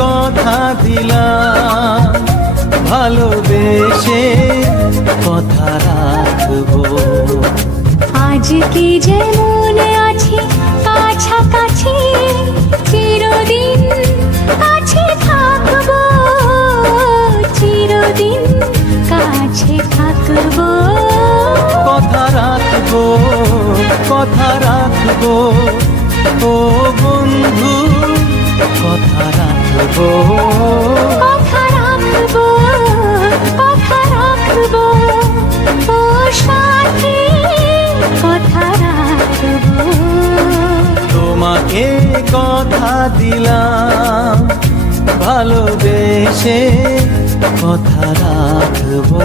কথা দিলাম, ভালোবেসে কথা রাখবো। আজকে যেমন আছি কাছাকাছি, চিরদিন কাছে থাকবো, চিরদিন কাছে থাকবো। কথা রাখবো, কথা রাখবো, ও বন্ধু কথা রাখবো। কথা রাখবো, কথা রাখবো, ও সাথী কথা রাখবো। তোমাকে কথা দিলাম, ভালোবেসে কথা রাখবো।